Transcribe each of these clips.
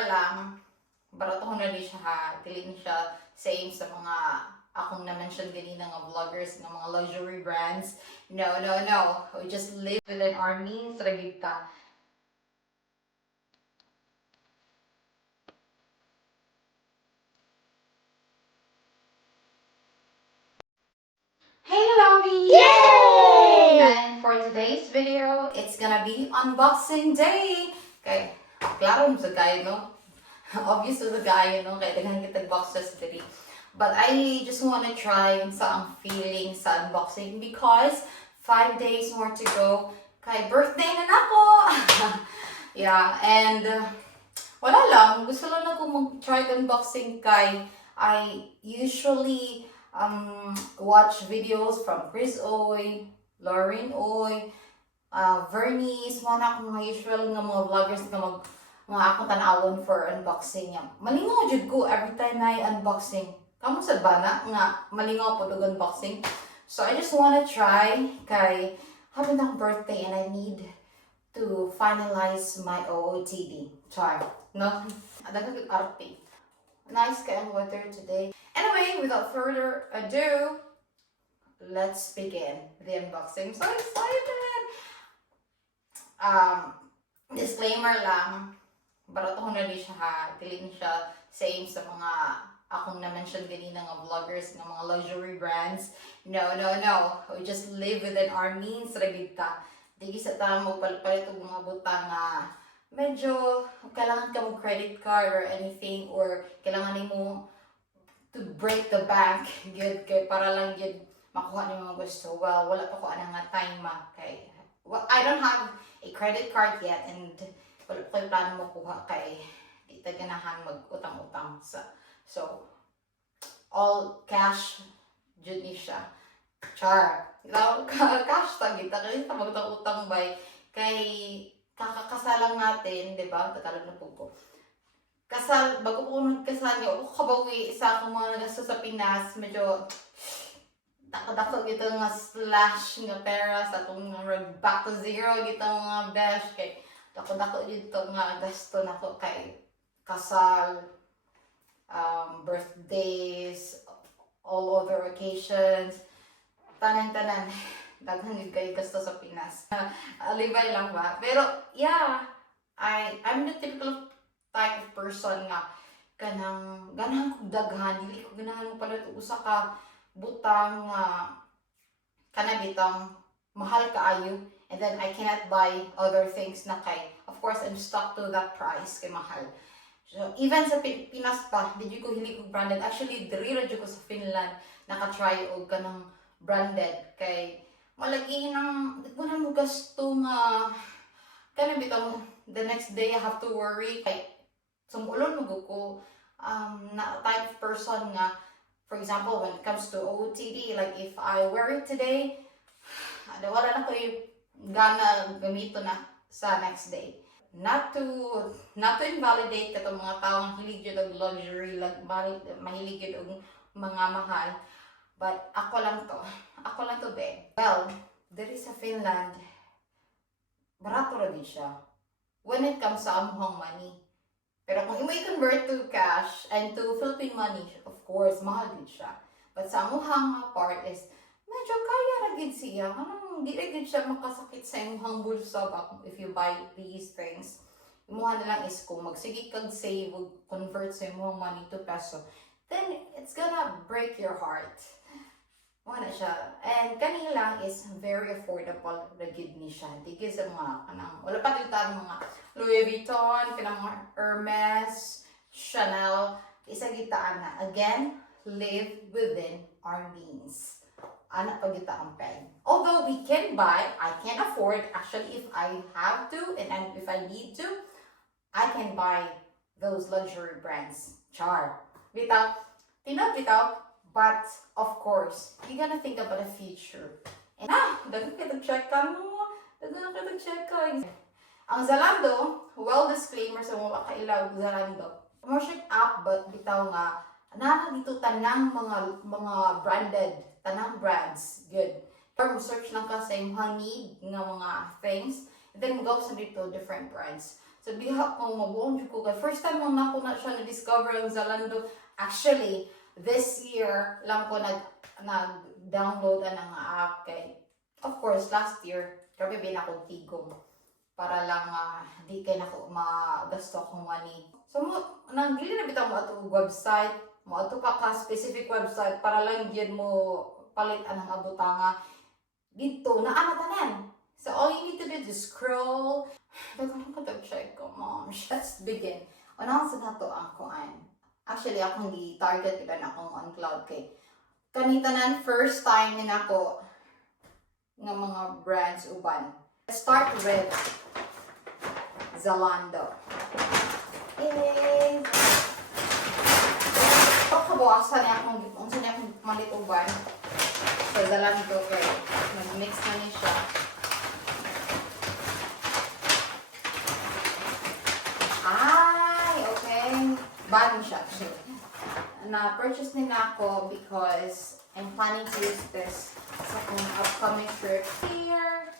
disclaimer lang, barato ko na di siya ha, dili ni siya same sa mga akong na-mention ganina nga vloggers ng mga luxury brands. No, no, no. We just live within our means, ragig ta. Hey lovies! Yay! And for today's video, it's gonna be unboxing day. Okay, klaro mo sa guy, no? Obvious to the guy, no? Kaya daghan kita boxes diri. But I just want to try sa ang feeling sa unboxing because 5 days more to go. Kay birthday na nako. Yeah, and wala lang. Gusto lang ako mag-try unboxing kay I usually watch videos from Chris Oy, Lauren Oy, Vernice, mga na akong mga usual nga mga vloggers nga mga akong tanawon for unboxing niya. Malingaw jud ko every time na unboxing. Kamu sa bana nga malingaw po dog unboxing. So I just wanna try kay having ng birthday and I need to finalize my OOTD. Char, no? Adaga kay arte. Nice kay ang weather today. Anyway, without further ado, let's begin the unboxing. So excited! Disclaimer lang, barato ko na di siya ha, dili ni siya same sa mga akong na-mention ganina nga vloggers ng mga luxury brands. No, no, no. We just live within our means, ragig ta. Digi sa tamo palit og mga butang nga medyo kailangan ka mo credit card or anything or kailangan nimo to break the bank good kay para lang gid makuha ni mga gusto. Well, wala pa ko ana nga time kay well, I don't have a credit card yet and wala pa ko plano mo kuha kay di ta ganahan mag-utang-utang sa so all cash jud ni siya. Char. Cash ta kita kay ta magutang-utang bay kay kakakasalang natin, di ba? Tagalog na po ko. Kasal, bago po nagkasal niyo, ako kabawi sa akong mga nagasto sa Pinas, medyo dako-dako gito nga slash nga pera sa atong back to zero gito mga besh kay dako-dako dito nga gasto nako kay kasal, birthdays, all other occasions, tanan-tanan. Daghan yun kayo gasto sa Pinas. Alibay lang ba? Pero, yeah, I'm the typical type of person nga ganahan kong daghan, dili ko ganahan mo pala usa ka butang kana bitang mahal kaayo and then I cannot buy other things na kay of course I'm stuck to that price kay mahal. So even sa Pinas pa, di ko hilig og branded. Actually, diri ra jud ko sa Finland naka-try og kanang branded kay malagi nang wala mo gasto nga kana bitaw the next day I have to worry kay sumulon mo ko na type of person nga for example when it comes to OOTD like if I wear it today wala na ko yung gana gamito na sa next day. Not to invalidate katong mga taong hilig jud og luxury like mahilig jud og mga mahal. But ako lang to be. Well, there is a Finland, barato ra din siya. When it comes sa amuhang money. Pero kung imo i-convert to cash and to Philippine money, of course, mahal din siya. But sa amuhang part is, medyo kaya ra gid siya. Di ra gid siya makasakit sa imuhang bulsa ba if you buy these things. Imuha na lang is kung magsige kag save, convert sa imuhang money to peso, then it's gonna break your heart. Wala siya. And kanila is very affordable na gid ni siya. Digi sa mga kanang wala pa tayong mga Louis Vuitton, kanang mga Hermes, Chanel, isa gitaan na. Again, live within our means. Ana pa kita ang pay. Although we can buy, I can afford actually if I have to and if I need to, I can buy those luxury brands. Char. Bitaw, but of course, you gotta think about the future. And dagan kita check ka mo. Dagan kita check ka. Ang Zalando, well disclaimer sa mga kailaw Zalando. Commercial app but bitaw nga ana dito tanang mga branded, tanang brands, good. Or search lang ka sa imong need nga mga things, and then go sa dito different brands. Sabiha ko, mabuong ko kay first time mo na ko na siya na-discover ang Zalando. Actually, this year lang ko nag-download ang app kay, of course, last year, grabe bin ako tigong para lang di kay nako magasto akong money. So, nagdili na bitaw mo ato website, mo ato pa ka specific website para lang yun mo palit anang abutanga. Dito, tanan. So, all you need to do is scroll. But ano ka check ko, mom? Let's begin. Unang sa nato ang kuan. Actually, akong di-target iba na akong on cloud kay. Kanitanan, first time din ako ng mga brands uban. Let's start with Zalando. Yay! Kabawasan niya akong malit uban. So, Zalando kay. Mag-mix na niya siya. Bago siya actually. Na-purchase nila ako because I'm planning to use this sa akong upcoming trip here.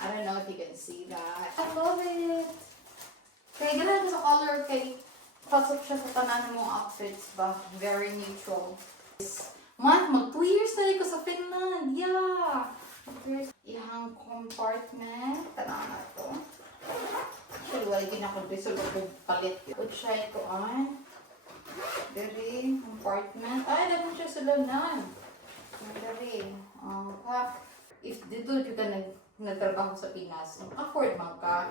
I don't know if you can see that. I love it! Kaya ganun sa color kay pasok siya sa tanan ng mga outfits ba? Very neutral. This month, mag 2 years na ko sa Finland. Yeah! 2 years. Ihang compartment. Tanan na ito. Actually, wala din ako bisog ako palit. Try ko on. Dari, compartment. Ay, dapat siya sila na. Dari, if dito ka nagtrabaho sa Pinas, afford man ka.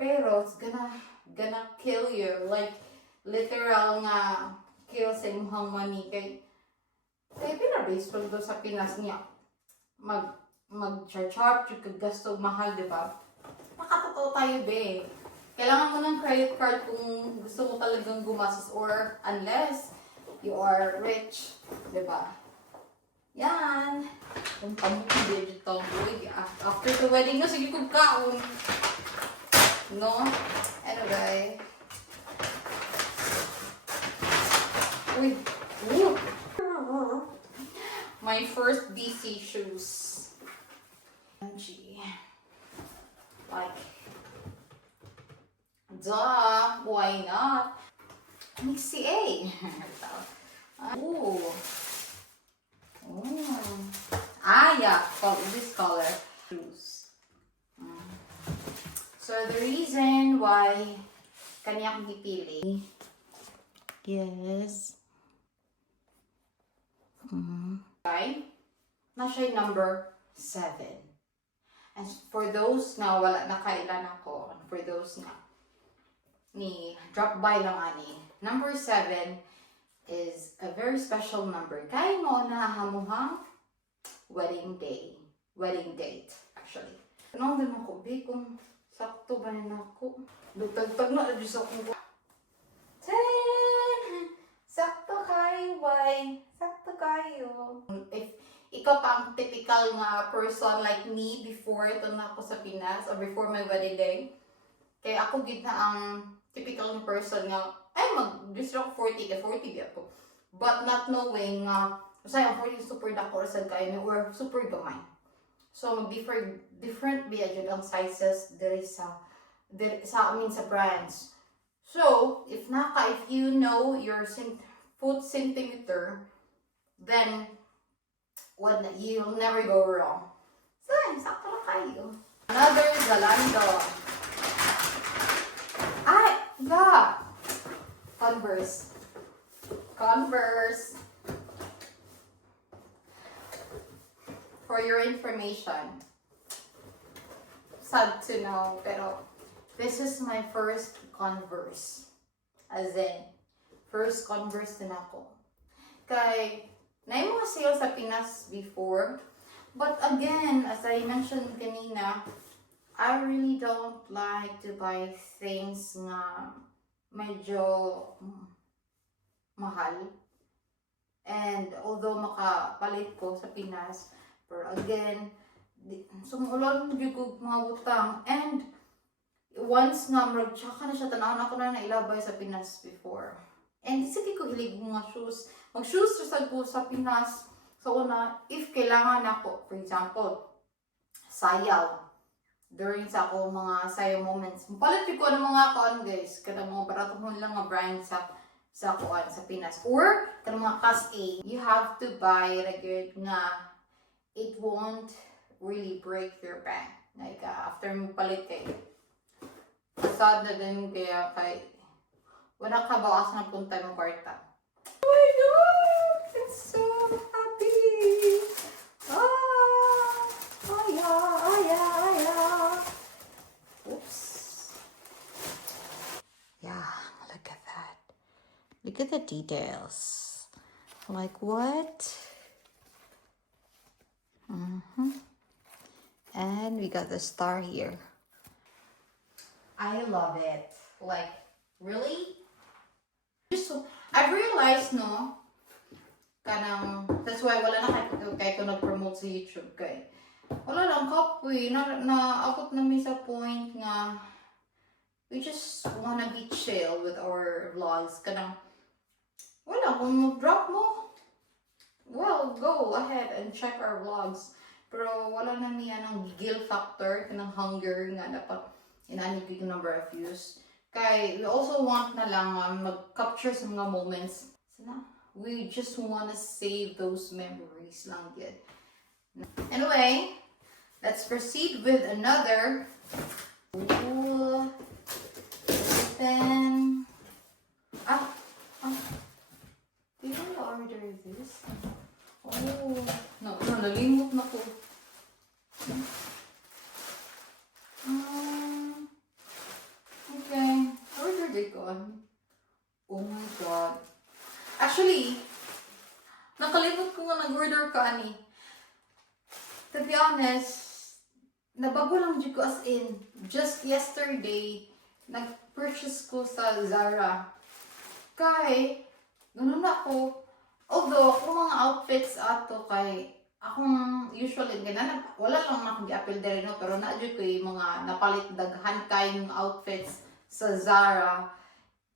Pero, it's gonna kill you. Like, literal nga, kill sa imong money. Kaya pinabase do sa Pinas niya. Mag-charge, gasto mahal, di ba? Nakatotoo tayo, be. Kailangan mo ng credit card kung gusto mo talagang gumastos or unless you are rich. Diba? Yan. Kung pamukong digital boy. After the wedding, no, sige kong kaon. No? Anyway. Uy. Ooh. My first DC shoes. Gee. Like, duh, why not? Mixi A. Ooh. Ooh. Yeah, this color. Shoes. So, the reason why kanya akong gipili, yes. Okay. Na siya number 7. And for those na wala na kailan ako, and for those na ni drop by lang ani, number 7 is a very special number. Kaya mo na hamuhang wedding date actually. Ano din ako, be, kung sakto ba na ako? Lutag-tag na, Diyos ako. 10! Sakto kayo, why? Sakto kayo. If ikaw pa ang typical nga person like me before ito na ako sa Pinas or before my wedding day. Kaya ako gid na ang typical nga person nga, ay mag-gusto ako 40 ako. But not knowing nga, ang 40 super dako or sad kayo or super gamay. So different biya jud ang sizes diri sa brands. So, if you know your foot centimeter, then you'll never go wrong. So, sakto na kayo. Another Zalando. Converse. For your information, sad to know, pero this is my first Converse. As in, first Converse din ako. Kay, na yung mga sales sa Pinas before. But again, as I mentioned kanina, I really don't like to buy things na medyo mahal. And although makapalit ko sa Pinas, pero again, sumulan ko mga butang. And once na tsaka na siya, tanawin ako na nailabay sa Pinas before. And sige ko hilig mga shoes. Mag-shoes ko sa Pinas. So una, if kailangan ako, for example, sayaw. during sa ako mga sayo moments. Palit ko ng mga kuan guys, kada mga barato mo lang nga brand sa kuan sa Pinas or kada mga class A. You have to buy regular nga it won't really break your bank. Like after mo palit kay sad na din kaya kay wala ka bawas na punta mo kwarta. Oh my god! I'm so happy! Ah! Oh yeah! Oh yeah! Oh yeah! Oops. Yeah, look at that. Look at the details. Like what? And we got the star here. I love it. Like, really? So, I've realized, no, that's why wala na kay ko nag-promote sa YouTube kay. Wala lang kapoy, naabot na sa point nga we just wanna be chill with our vlogs. Wala, kung mag-drop mo, well, go ahead and check our vlogs. Pero wala na niya ng guilt factor, kanang hunger nga dapat inanig yung number of views. Kay, we also want na lang mag-capture sa mga moments. We just want to save those memories lang yun. Anyway, let's proceed with another. Ooh. Then, did I order this? Oh, no, nalimot na ko. Okay, ordered it on. Oh my god. Actually, nakalimot ko nga nag-order ka ani. To be honest, nabago lang dito ko as in. Just yesterday, nag-purchase ko sa Zara. Kay, ganun ako. Although, kung mga outfits ato kay, akong usually, wala lang nakag-appeal din, no? Pero na-adyo ko yung mga napalit daghan kayong outfits sa Zara,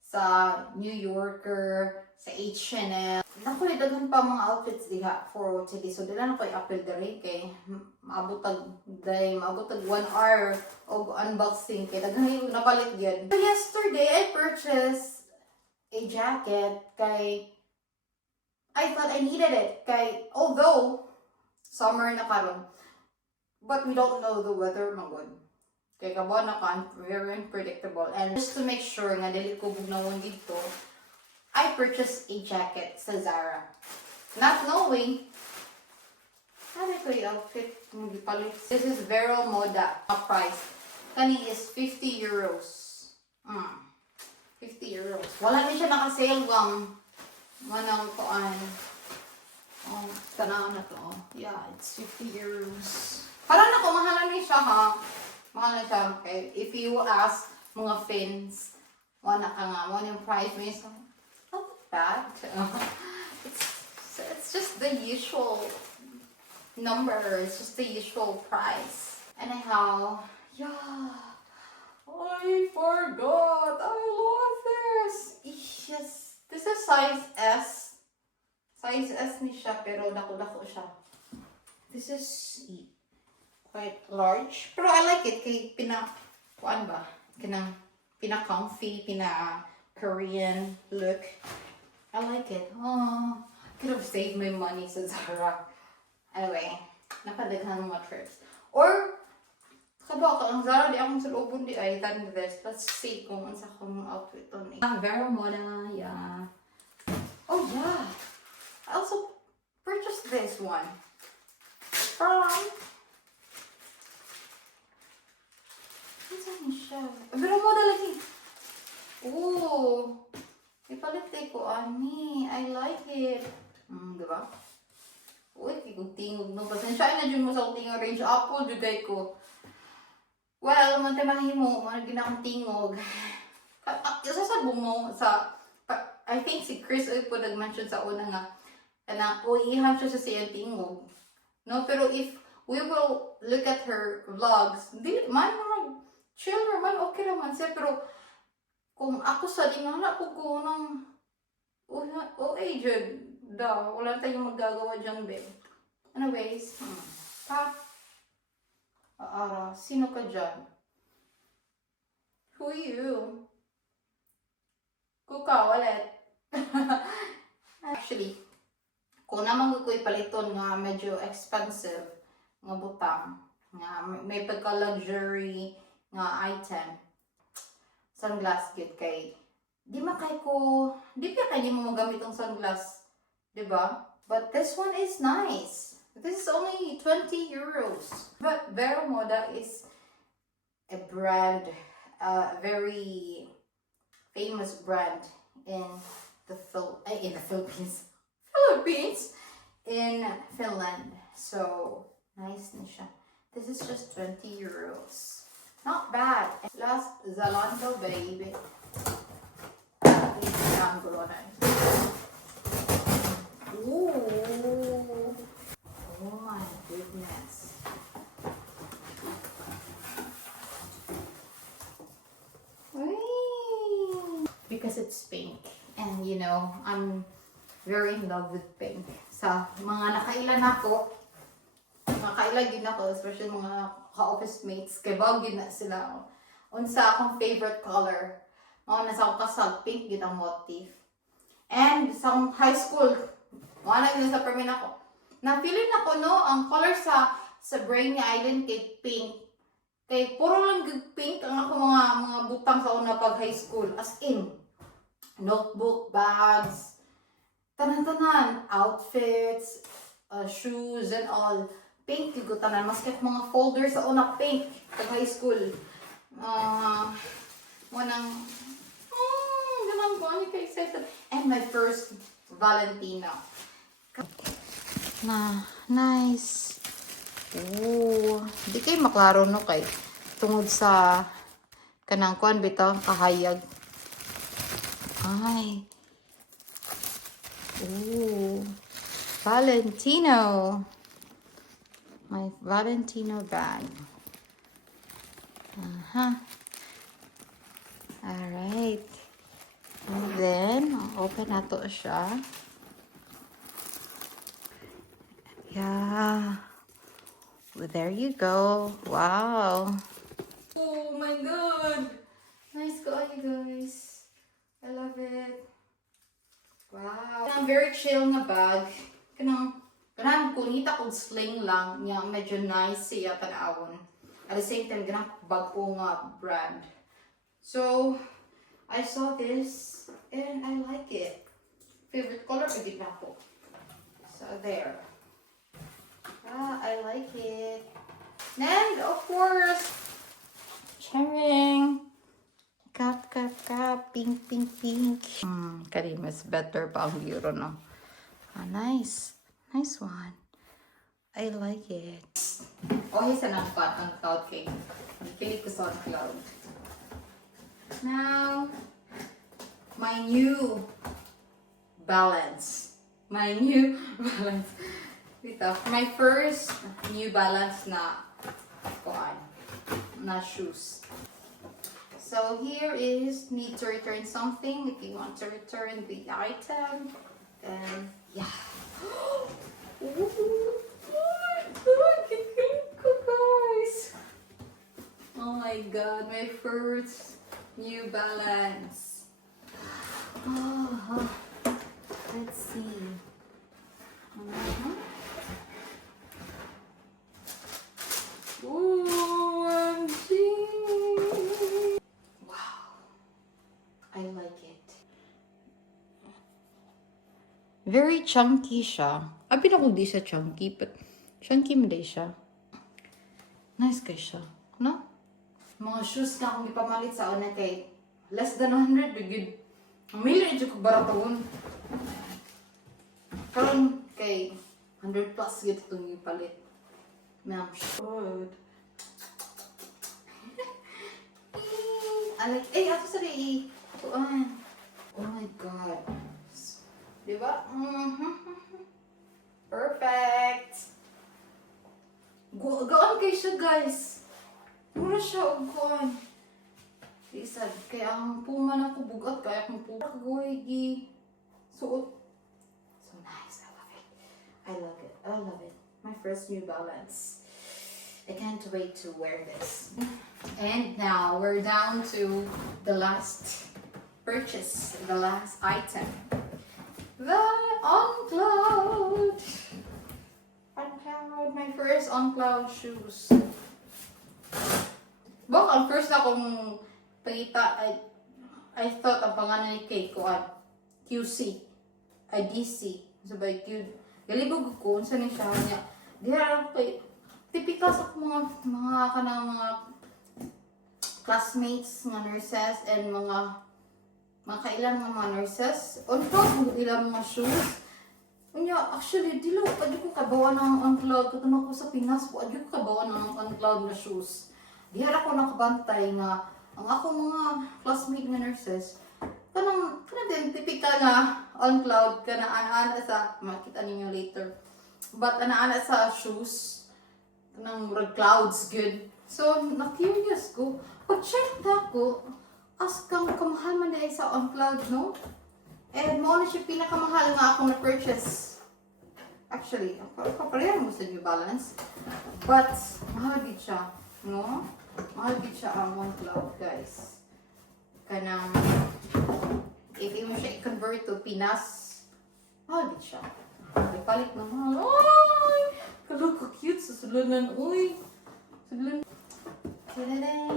sa New Yorker, sa H&M. Nakulit daghan pa mga outfits diha for today. So, dila na ko i-appeal din kay maabot tag 1 hour of unboxing kay daghan yung napalit yun. So, yesterday, I purchased a jacket kay I thought I needed it kay although summer na karon but we don't know the weather magod kay kabaw na kan very unpredictable and just to make sure nga dili ko bugnawon dito I purchased a jacket sa Zara not knowing ano ko yung outfit mo gipalit. This is Vero Moda price kani is 50 euros 50 euros wala ni siya naka-sale manang koan. Oh, tanaw na to. Yeah, it's 50 euros. Parang ako, mahal na siya ha. Mahal na siya. Okay? If you ask mga fins, wala ka nga, mo yung price mo is not bad. It's just the usual number. It's just the usual price. Anyhow, yeah. I forgot. I love this. Yes. This is size S. Size S ni siya, pero dako-dako siya. This is quite large. Pero I like it kay kuan ba? Pina-comfy, Korean look. I like it. Oh, could have saved my money sa Zara. Anyway, napadaghan mga trips. Or, kaba ka, ang Zara di akong sulubon di ay than this. Let's see kung ansa kong outfit to ni. Vero Moda, yeah. Oh yeah. I also purchased this one. From saan siya? Vero Moda lagi. Oh. Ipalit ko ani. I like it. Diba? Uy, kung tingog no. Pasensya na dyan mo sa tingog range. Apple, juday ko. Well, mahimo, ginakong tingog. Isasabong mo sa, I think si Chris ay po nag-mention sa una nga, uihan siya sa siyang tingog. No, pero if we will look at her vlogs, di man chill naman, okay naman siya. Pero kung ako sa di nga po ko ng, aged daw, wala tayong magagawa dyan, babe. Anyways, Ara, sino ka dyan? Who you? Kuka, walit. Actually, kung naman ko ipaliton nga medyo expensive nga butang, nga may pagka-luxury nga item, sunglass gid kay di pa kay di mo magamit ang sunglass, di ba? But this one is nice. This is only 20 euros. But Vero Moda is a brand, very famous brand in the Philippines. In Finland. So, nice na siya. This is just 20 euros. Not bad. Last Zalando, baby. Ooh. Oh my goodness. Because it's pink. And you know, I'm very in love with pink. Sa mga nakailan ako, especially mga ka-office mates, kay bagyo na sila. Unsa akong favorite color. Mga nasa akong kasag, pink gid ang motif. And sa high school, mga naging sa permin ako. Na-feeling ako, no, ang color sa Brainy Island kay pink. Kay puro lang pink ang ako mga butang sa una pag high school. As in, notebook, bags, tanan-tanan, outfits, shoes and all. Pink yung tanan. Maski mga folders sa una pink pag high school. Ganang ko, ano ka excited. And my first Valentino. Nice. Oh, di kayo maklaro no kay tungod sa kanang kuan bitaw kahayag. Ay. Oh. Valentino. My Valentino bag. Alright. And then, open nato siya. Yeah. Well, there you go. Wow. Oh my god. Nice guy, guys. I love it. Wow. Kanang very chill nga bag. Kanang kunita kong sling lang. Nga medyo nice siya tanawon. At the same time, ganang bag ko nga brand. So, I saw this and I like it. Favorite color, pwede na po. So, there. I like it. And, of course, sharing. Cup, pink. Karimas better pa ang euro, no? Nice. Nice one. I like it. Oh, he's an ang cloud cake. Kilig ko sa cloud. Now, my new balance. Ito, my first New Balance na shoes. So here is need to return something if you want to return the item. And yeah. Oh my god, guys. Oh my god, my first New Balance. Let's see. OMG! Wow. I like it. Very chunky siya. Abi na kung di siya chunky, but chunky mo di siya. Nice kay siya. No? Mga shoes na akong ipamalit sa una kay less than 100 bigid. Ang mili dyan ko baraton. Karon kay 100 plus gito itong ipalit. Ma'am, good. Ako sa rin. Oh my god. Diba? Perfect. Gaan kayo siya, guys. Mura siya, gaan. Isa, kaya ang puma na ko bugat, kaya akong puma kagaway suot. So nice, I love it. I love it. My first New Balance. I can't wait to wear this. And now we're down to the last purchase, the last item. The On-Cloud. On-Cloud, my first On-Cloud shoes. Baka ang first na kong pangita, I thought ang pangalan ni Kay ko ay QC, ay DC. Sabay, galibog ko, unsa ni siya niya. Diya, typical sa mga kanang mga classmates, mga nurses, and mga kailan mga nurses. On top, ilang mga shoes. Actually, dilo, adi ko kabawa ng On-Cloud. Katulad ko sa Pinas po, adi ko kabawa ng On-Cloud na shoes. Diya ako nakabantay nga, ang akong mga classmate nga nurses, kanang din, typical na On-Cloud, kana ana sa, makita ninyo later. But ana sa shoes, kanang clouds, good. So, na-curious ko, pag-check na ko, as kang kamahal man dahil sa On-Cloud, no? And mo na siya pinakamahal nga akong na-purchase. Actually, pareha mo sa New Balance. But, mahal din siya, no? Mahal din siya ang On-Cloud, guys. Kanang, if you mo siya i-convert to Pinas, mahal din siya. Ipalit na mahal. Ay! Kalo ka cute sa sulunan. Uy! Sulunan.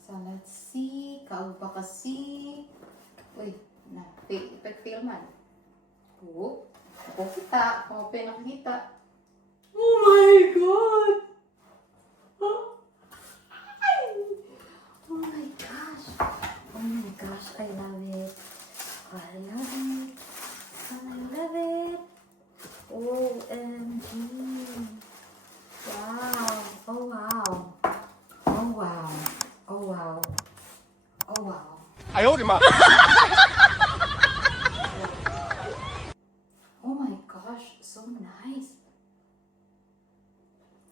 So, let's see. Kaupa kasi. Uy, ipag-fail man. Oh, ako kita. Ako nakakita. Oh my God! Oh my gosh. Oh my gosh, I love it. I love it. I love it. OMG. Wow. Oh wow. Oh wow. Oh wow. Oh wow. 哎呦我的妈！ Oh my gosh, so nice.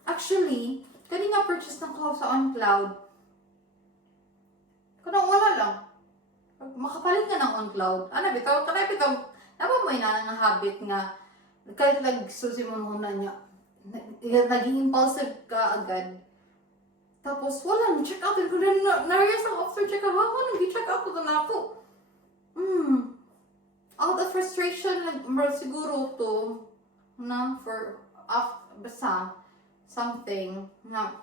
Actually, kanina purchase na ko sa On-Cloud. Kanang wala lang. Makapalit ka ng On-Cloud. Ano, bitaw, naman may nanang habit nga, kahit nagsusi mo muna niya, naging impulsive ka agad. Tapos, wala, check out ko na, na-realize ako after check out, nag-check out ko na ako. Out of frustration, siguro to, na, basta, something, na,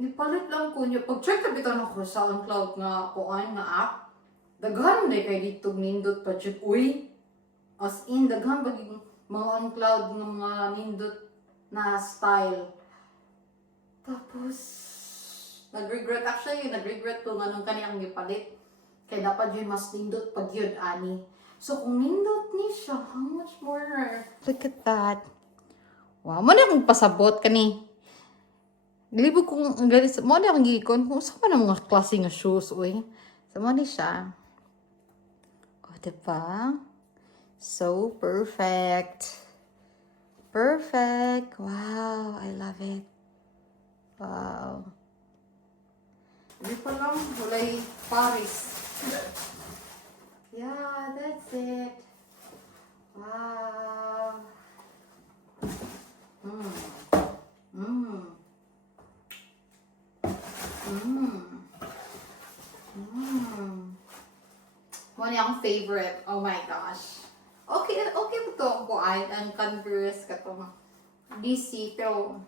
nipalit lang ko niya. Pag-check na bitan ako sa On-Cloud nga kuan nga app, daghan na kay dito nindot pa check. Uy! As in, daghan baging mga On-Cloud nga mga nindot na style. Tapos, nag-regret ko nga nung kaniyang gipalit. Kaya dapat yun mas nindot pag yun, ani. So, kung nindot ni siya, how much more? Look at that. Wow, mo na akong pasabot kani. Galibog kong galit mo na akong gikon kung saan pa na mga klase nga shoes, uy. So, mo ni siya. O, diba? So perfect. Perfect. Wow, I love it. Wow. Hindi pa lang, walay Paris. Yeah, that's it. Wow. One yung favorite. Oh my gosh. Okay po to ko ay ang Converse katong DC pero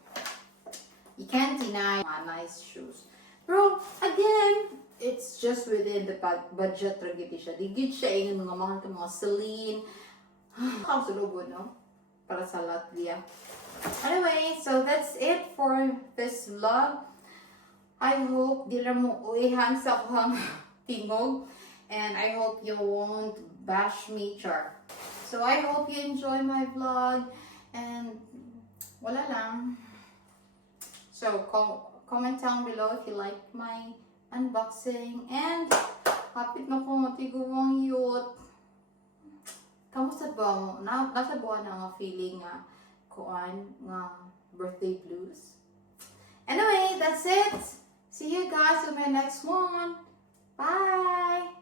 you can't deny nice shoes. Pero again, it's just within the budget ra gid siya. Digid siya yung mga mahal ka mga Celine. Kausulubo, no? Para sa Latvia. Anyway, so that's it for this vlog. I hope di ra mo uihan sa akong tingog. And I hope you won't bash me, char. So I hope you enjoy my vlog. And wala lang. So comment down below if you like my unboxing. And hapit na ko matiguang youth. Kamusta ba mo? Nasa buwan na nga feeling nga kuan nga birthday blues. Anyway, that's it. See you guys in my next one. Bye.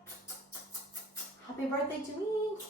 Happy birthday to me.